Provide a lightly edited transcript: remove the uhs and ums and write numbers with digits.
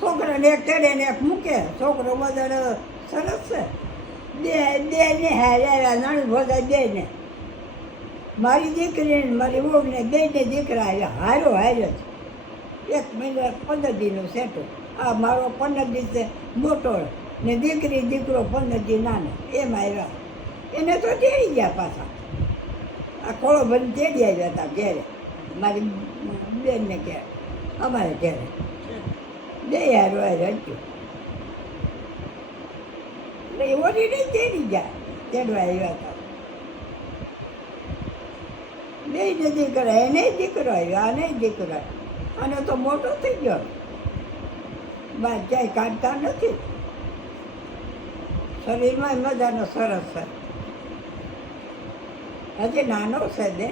છોકરાને એક ચડે ને એક મૂકે. છોકરો મદદ સરસ છે. બે ને હાર્યા નાનું ભોગા બે ને મારી દીકરી ને મારી વહુને બે ને દીકરા આવ્યા. હારો હાર્યો છે. 1 મહિનો 15 દીનો સેટો. આ મારો 15 દિવસે મોટો ને દીકરી દીકરો 15 દી નાનો એમ આવ્યા. એને તો તેડી ગયા પાછા. આ ખોળો ભરીને તેડી આવ્યા હતા ઘેરે મારી બેનને ઘેર અમારે ઘેરે. બે હારો હાર્યો હતું. એટલે ઓરીને તેડી ગયા તેડવા આવ્યા હતા. બે ને દીકરા એને દીકરો આવ્યો આને દીકરો. આને તો મોટો થઈ ગયો. બાદ ક્યાંય કાઢતા નથી. શરીરમાં મજાનો સરસ છે. હજી નાનો છે ને